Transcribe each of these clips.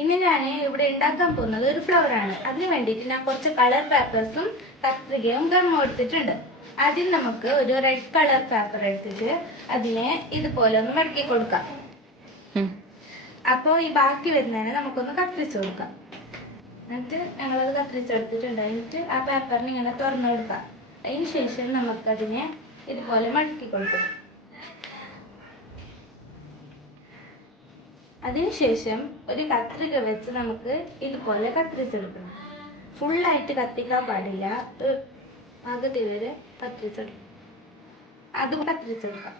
ഇനി ഞാൻ ഇവിടെ ഉണ്ടാക്കാൻ പോകുന്നത് ഒരു ഫ്ലവർ ആണ്. അതിന് വേണ്ടിയിട്ട് ഞാൻ കുറച്ച് കളർ പേപ്പേഴ്സും കത്രികയും ഗമ്മും എടുത്തിട്ടുണ്ട്. ആദ്യം നമുക്ക് ഒരു റെഡ് കളർ പേപ്പർ എടുത്തിട്ട് അതിനെ ഇതുപോലെ ഒന്ന് മടക്കി കൊടുക്കാം. അപ്പോൾ ഈ ബാക്കി വരുന്നതിനെ നമുക്കൊന്ന് കത്തിരിച്ചു കൊടുക്കാം. എന്നിട്ട് ഞങ്ങളത് കത്തിരിച്ചെടുത്തിട്ടുണ്ട്. എന്നിട്ട് ആ പേപ്പറിന് ഇങ്ങനെ തുറന്നു കൊടുക്കാം. അതിന് ശേഷം നമുക്കതിനെ ഇതുപോലെ മടക്കി കൊടുക്കാം. അതിനുശേഷം ഒരു കത്രിക വെച്ച് നമുക്ക് ഇതുപോലെ കത്തിരിച്ചെടുക്കണം. ഫുള്ളായിട്ട് കത്തിക്കാൻ പാടില്ല, പകുതി വരെ കത്തിരിച്ചെടുക്കും. അതും കത്തിരിച്ചെടുക്കാം.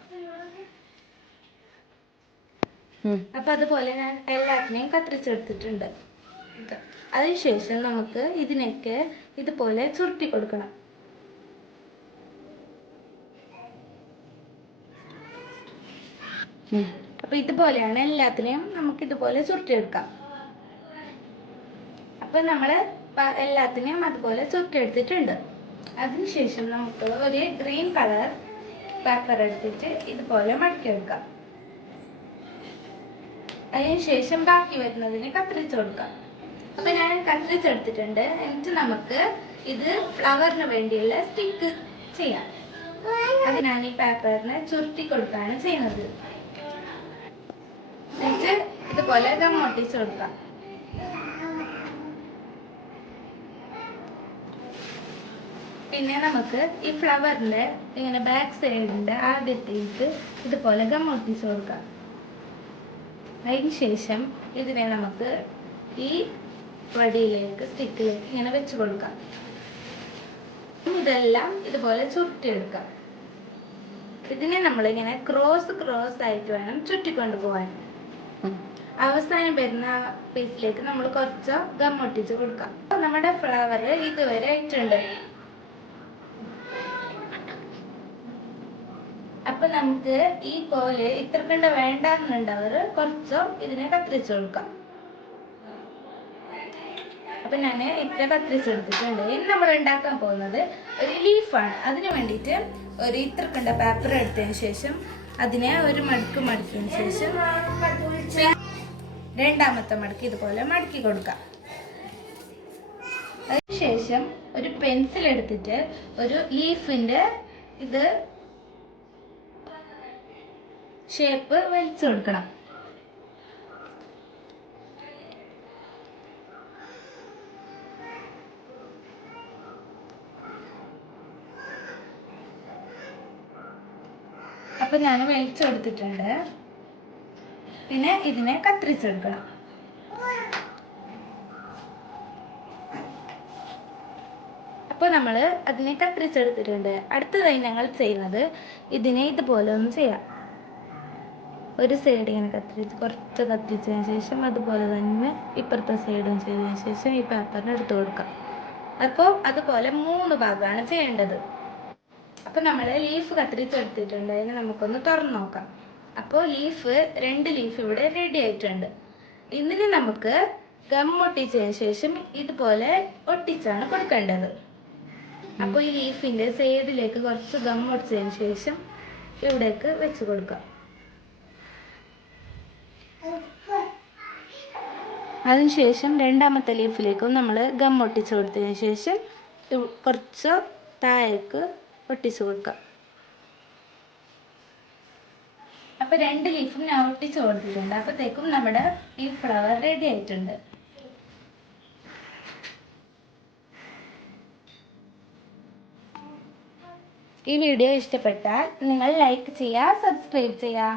അപ്പൊ അതുപോലെ ഞാൻ എല്ലാത്തിനെയും കത്തിരിച്ചെടുത്തിട്ടുണ്ട്. അതിനുശേഷം നമുക്ക് ഇതിനൊക്കെ ഇതുപോലെ ചുരുട്ടി കൊടുക്കണം. അപ്പൊ ഇതുപോലെയാണ് എല്ലാത്തിനെയും നമുക്ക് ഇതുപോലെ ചുരുട്ടിയെടുക്കാം. അപ്പൊ നമ്മള് എല്ലാത്തിനെയും അതുപോലെ ചുരുട്ടിയെടുത്തിട്ടുണ്ട്. അതിനുശേഷം നമുക്ക് ഒരു ഗ്രീൻ കളർ പേപ്പർ എടുത്തിട്ട് ഇതുപോലെ മടക്കിയെടുക്കാം. അതിനുശേഷം ബാക്കി വരുന്നതിന് കത്തിരിച്ചു കൊടുക്കാം. അപ്പൊ ഞാൻ കത്തിരിച്ചെടുത്തിട്ടുണ്ട്. എന്നിട്ട് നമുക്ക് ഇത് ഫ്ലവറിന് വേണ്ടിയുള്ള സ്റ്റിക്ക് ചെയ്യാം. അത് ഞാൻ ഈ പേപ്പറിന് ചുരുട്ടി കൊടുക്കുകയാണ് ചെയ്യുന്നത്. എന്നിട്ട് ഇതുപോലെ ഒട്ടിച്ചു കൊടുക്കാം. പിന്നെ നമുക്ക് ഈ ഫ്ലവറിന്റെ ഇങ്ങനെ ബാക്ക് സൈഡിന്റെ ആദ്യത്തേക്ക് ഇതുപോലെ ഒട്ടിച്ചു കൊടുക്കാം. അതിന് ശേഷം ഇതിനെ നമുക്ക് ഈ വടിയിലേക്ക് സ്റ്റിക്കിലേക്ക് ഇങ്ങനെ വെച്ച് കൊടുക്കാം. ഇതെല്ലാം ഇതുപോലെ ചുരുട്ടിയെടുക്കാം. ഇതിനെ നമ്മളിങ്ങനെ ക്രോസ് ആയിട്ട് വേണം ചുറ്റിക്കൊണ്ടു പോകാൻ. അവസാനം വരുന്ന പീസിലേക്ക് നമ്മൾ കുറച്ച് ഒട്ടിച്ച് കൊടുക്കാം. നമ്മുടെ ഫ്ലവർ ഇതുവരെ ആയിട്ടുണ്ട്. അപ്പൊ നമുക്ക് ഈ പോലെ ഇത്ര കണ്ട വേണ്ടെന്നുണ്ടവർ കുറച്ചോ ഇതിനെ കത്തിരിച്ചു കൊടുക്കാം. അപ്പൊ ഞാൻ ഇത്ര കത്തിരിച്ചെടുത്തിട്ടുണ്ട്. ഇനി നമ്മൾ ഉണ്ടാക്കാൻ പോകുന്നത് ഒരു ലീഫാണ്. അതിന് വേണ്ടിയിട്ട് ഒരു ഇത്ര കണ്ട പേപ്പർ എടുത്തതിന് ശേഷം അതിനെ ഒരു മടക്കിയതിന് ശേഷം രണ്ടാമത്തെ മടക്കി ഇതുപോലെ മടക്കി കൊടുക്കാം. അതിനുശേഷം ഒരു പെൻസിൽ എടുത്തിട്ട് ഒരു ലീഫിന്റെ ഇത് ഷേപ്പ് വലിച്ചു കൊടുക്കണം. അപ്പൊ ഞാൻ വലിച്ചെടുത്തിട്ടുണ്ട്. പിന്നെ ഇതിനെ കത്തിരിച്ചെടുക്കണം. അപ്പൊ നമ്മൾ അതിനെ കത്തിരിച്ചെടുത്തിട്ടുണ്ട്. അടുത്തതായി ഞങ്ങൾ ചെയ്യുന്നത് ഇതിനെ ഇതുപോലെ ഒന്ന് ചെയ്യാം. ഒരു സൈഡ് ഇങ്ങനെ കുറച്ച് കത്തിച്ചതിന് ശേഷം അതുപോലെ തന്നെ ഇപ്പുറത്തെ സൈഡും ചെയ്തതിന് ശേഷം ഈ പേപ്പറിന് എടുത്തു കൊടുക്കാം. അപ്പോൾ അതുപോലെ 3 ഭാഗമാണ് ചെയ്യേണ്ടത്. അപ്പൊ നമ്മൾ ലീഫ് കത്തിരിച്ചെടുത്തിട്ടുണ്ട്. അതിന് നമുക്കൊന്ന് തുറന്നു നോക്കാം. അപ്പോൾ 2 ലീഫ് ഇവിടെ റെഡി ആയിട്ടുണ്ട്. ഇതിന് നമുക്ക് ഒട്ടിച്ചതിന് ശേഷം ഇതുപോലെ ഒട്ടിച്ചാണ് കൊടുക്കേണ്ടത്. അപ്പോൾ ഈ ലീഫിന്റെ സൈഡിലേക്ക് കുറച്ച് ഒട്ടിച്ചതിന് ശേഷം ഇവിടേക്ക് വെച്ച് കൊടുക്കാം. അതിനുശേഷം രണ്ടാമത്തെ ലീഫിലേക്കും നമ്മൾ ഒട്ടിച്ചു കൊടുത്തതിന് ശേഷം കുറച്ച് താഴേക്ക് ഒട്ടിച്ചു കൊടുക്കാം. അപ്പൊ 2 ലീഫും ഞാൻ ഒട്ടിച്ചു കൊടുത്തിട്ടുണ്ട്. അപ്പോഴത്തേക്കും നമ്മുടെ ഈ ഫ്ലവർ റെഡി ആയിട്ടുണ്ട്. ഈ വീഡിയോ ഇഷ്ടപ്പെട്ടാൽ നിങ്ങൾ ലൈക്ക് ചെയ്യുക, സബ്സ്ക്രൈബ് ചെയ്യുക.